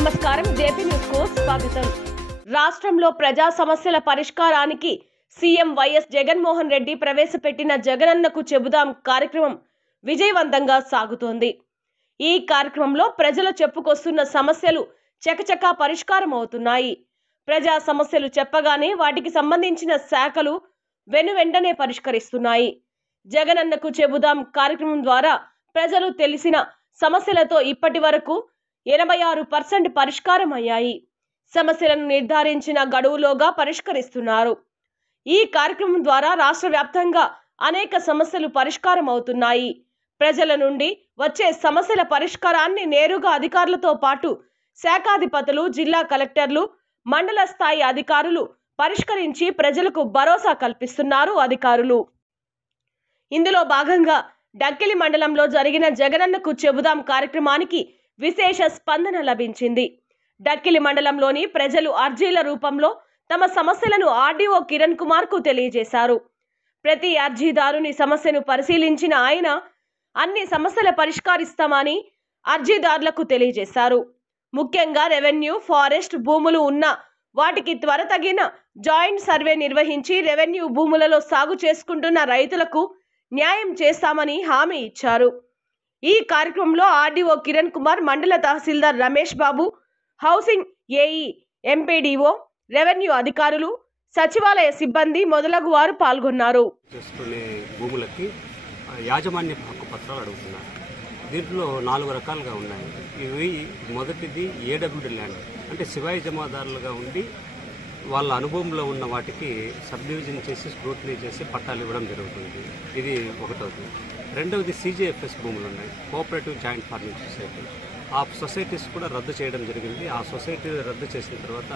నమస్కారం JP news కు స్వాగతం. రాష్ట్రంలో ప్రజా సమస్యల పరిష్కారానికి సీఎం వైఎస్ జగన్మోహన్ రెడ్డి ప్రవేశపెట్టిన జగనన్నకు చెబుదాం కార్యక్రమం విజయవంతంగా సాగుతోంది. ఈ కార్యక్రమంలో ప్రజలు చెప్పుకొస్తున్న సమస్యలు చకచకా పరిష్కారం అవుతున్నాయి. ప్రజా సమస్యలు చెప్పగానే వాటికి సంబంధించిన శాఖలు వెనువెంటనే పరిష్కరిస్తున్నాయి. జగనన్నకు చెబుదాం కార్యక్రమం ద్వారా ప్రజలు తెలిసిన సమస్యలతో ఇప్పటి వరకు 86% పరిష్కారం అయ్యాయి. సమస్యలను నిర్ధారించిన గడువులోగా పరిష్కరిస్తున్నారు. ఈ కార్యక్రమం ద్వారా రాష్ట్ర వ్యాప్తంగా అనేక సమస్యలు పరిష్కారం అవుతున్నాయి. ప్రజల నుండి వచ్చే సమస్యల పరిష్కారాన్ని నేరుగా అధికారులతో పాటు శాఖాధిపతులు, జిల్లా కలెక్టర్లు, మండల స్థాయి అధికారులు పరిష్కరించి ప్రజలకు భరోసా కల్పిస్తున్నారు అధికారులు. ఇందులో భాగంగా డక్కిలి మండలంలో జరిగిన జగనన్నకు చెబుదాం కార్యక్రమానికి విశేష స్పందన లభించింది. డక్కిలి మండలంలోని ప్రజలు అర్జీల రూపంలో తమ సమస్యలను ఆర్డీఓ కిరణ్ కుమార్ కు తెలియజేశారు. ప్రతి అర్జీదారుని సమస్యను పరిశీలించిన ఆయన అన్ని సమస్యల పరిష్కరిస్తామని అర్జీదారులకు తెలియజేశారు. ముఖ్యంగా రెవెన్యూ, ఫారెస్ట్ భూములు ఉన్న వాటికి త్వరతగిన జాయింట్ సర్వే నిర్వహించి రెవెన్యూ భూములలో సాగు చేసుకుంటున్న రైతులకు న్యాయం చేస్తామని హామీ ఇచ్చారు. ఈ కార్యక్రమంలో ఆర్డీఓ కిరణ్ కుమార్, మండల తహసీల్దార్ Ramesh Babu, housing AE, MPDO, revenue అధికారులు, సచివాలయ సిబ్బంది మొదలగు వారు పాల్గొన్నారు. భూములకి యాజమాన్య హక్కు పత్రాలు అడుగుతున్నారు. దీంట్లో 4 రకాలుగా ఉన్నాయి. ఇవి మొదటిది ఏడబ్ల్యూడి ల్యాండ్, అంటే శివాయి జమాదారులుగా ఉండి వాళ్ళ అనుభవంలో ఉన్న వాటికి సబ్ డివిజన్ చేసి స్క్రూటినీ చేసి పట్టాలు ఇవ్వడం జరుగుతుంది. ఇది ఒకటోది. రెండవది CJFS భూములు ఉన్నాయి, కోఆపరేటివ్ జాయింట్ ఫార్మింగ్ సొసైటీ. ఆ సొసైటీస్ కూడా రద్దు చేయడం జరిగింది. ఆ సొసైటీ రద్దు చేసిన తర్వాత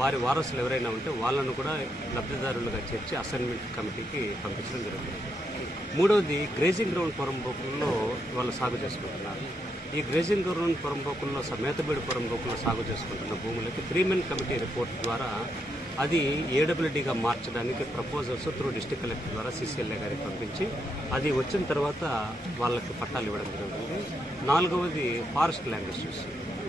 వారి వారసులు ఎవరైనా ఉంటే వాళ్ళను కూడా లబ్ధిదారులుగా చేర్చి అసైన్మెంట్ కమిటీకి పంపించడం జరుగుతుంది. మూడవది గ్రేజింగ్ గ్రౌండ్ పొరంబోకుల్లో వాళ్ళు సాగు చేసుకుంటున్నారు. ఈ గ్రేజింగ్ గ్రౌండ్ పొరంబోకుల్లో మేతబీడు పొరంబోకుల్లో సాగు చేసుకుంటున్న భూములకి 3 మెన్ కమిటీ రిపోర్ట్ ద్వారా అది ఏడబ్ల్యూడీగా మార్చడానికి ప్రపోజల్స్ త్రూ డిస్ట్రిక్ట్ కలెక్టర్ ద్వారా CCLA గారికి పంపించి అది వచ్చిన తర్వాత వాళ్ళకి పట్టాలు ఇవ్వడం జరుగుతుంది. నాలుగవది ఫారెస్ట్ ల్యాండ్ ఇష్యూస్,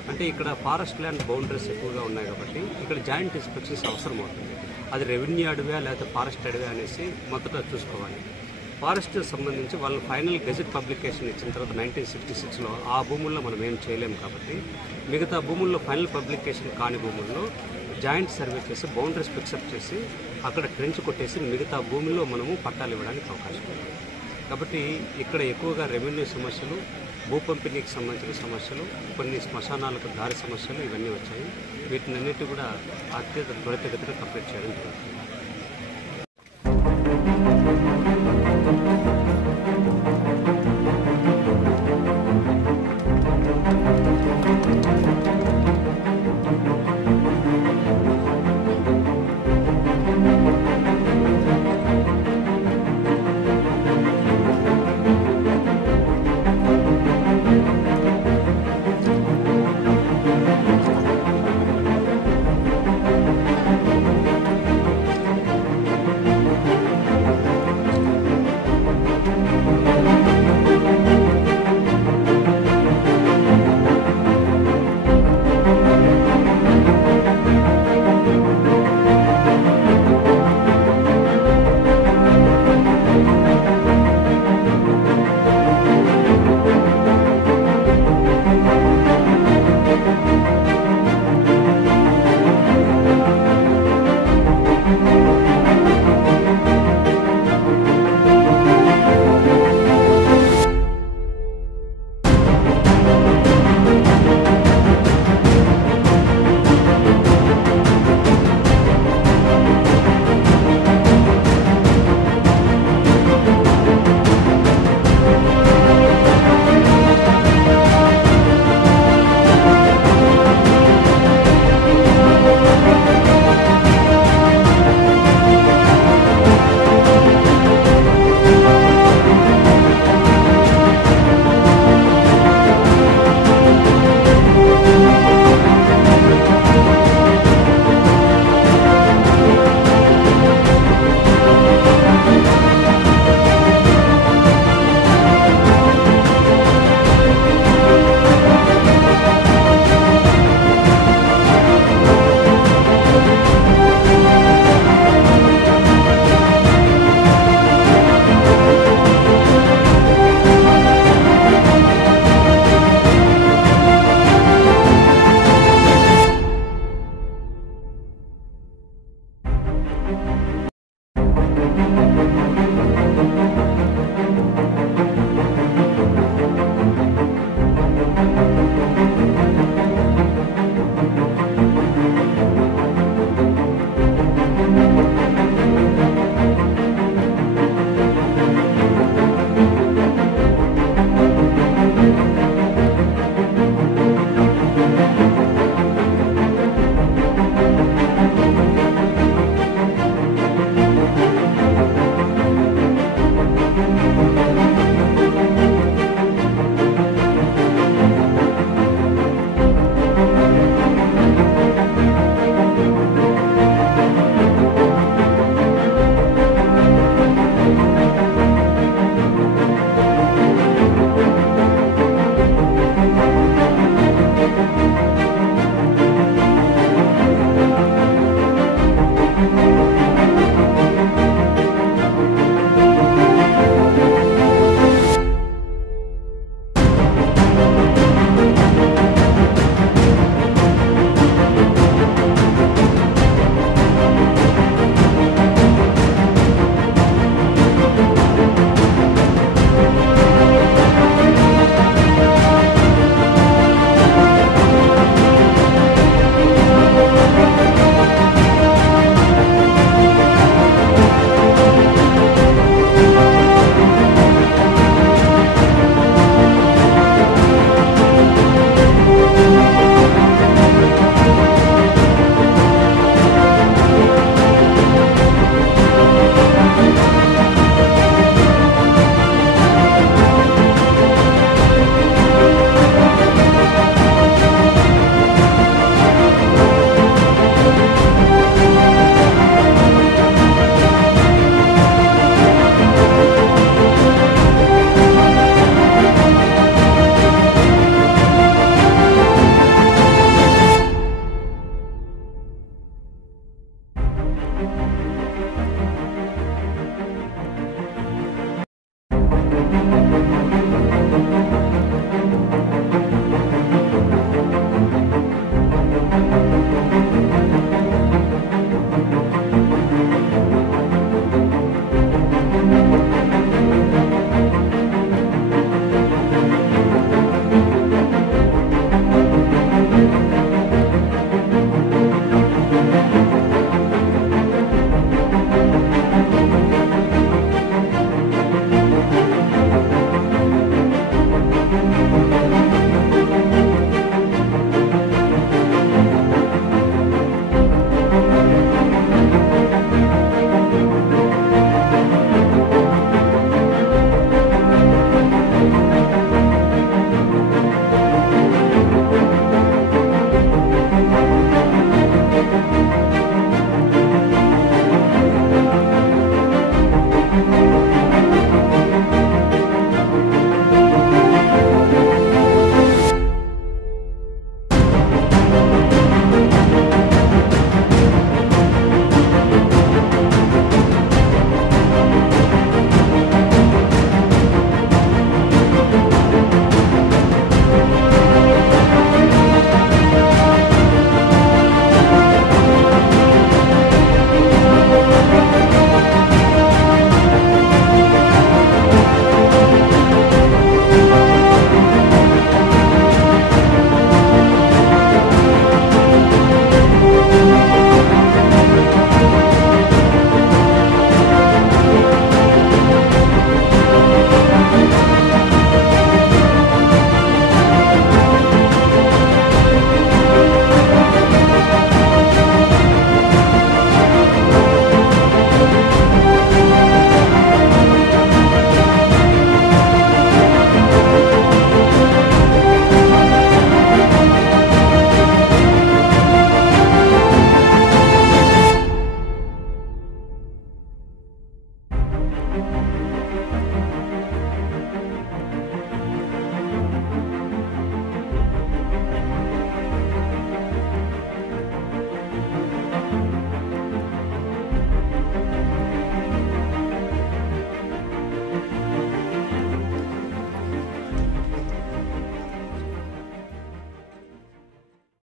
అంటే ఇక్కడ ఫారెస్ట్ ల్యాండ్ బౌండరీస్ ఎక్కువగా ఉన్నాయి కాబట్టి ఇక్కడ జాయింట్ ఇన్స్పెక్షన్స్ అవసరం అవుతుంది. అది రెవెన్యూ అడవా లేకపోతే ఫారెస్ట్ అడవా అనేసి మొదట చూసుకోవాలి. ఫారెస్ట్ సంబంధించి వాళ్ళు ఫైనల్ గెజెట్ పబ్లికేషన్ ఇచ్చిన తర్వాత 1966లో ఆ భూముల్లో మనం ఏం చేయలేము కాబట్టి మిగతా భూముల్లో ఫైనల్ పబ్లికేషన్ కాని భూముల్లో జాయింట్ సర్వే చేసి బౌండరీస్ ఫిక్సప్ చేసి అక్కడ ట్రెంచ్ కొట్టేసి మిగతా భూమిలో మనము పట్టాలు ఇవ్వడానికి అవకాశం ఉంది. కాబట్టి ఇక్కడ ఎక్కువగా రెవెన్యూ సమస్యలు, భూ పంపిణీకి సంబంధించిన సమస్యలు, కొన్ని శ్మశానాలకు దారి సమస్యలు ఇవన్నీ వచ్చాయి. వీటినన్నిటి కూడా అత్యంత త్వరితగతిన కంప్లీట్ చేయడం జరుగుతుంది.